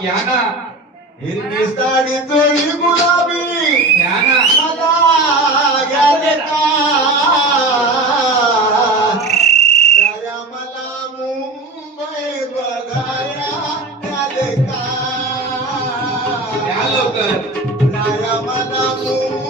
घ्या ना हिरवी साडी चोळी गुलाबी घ्या ना मला घ्याले का जाया मला मुंबई बघाया घ्याले का घ्या लवकर जाया मला मुंबई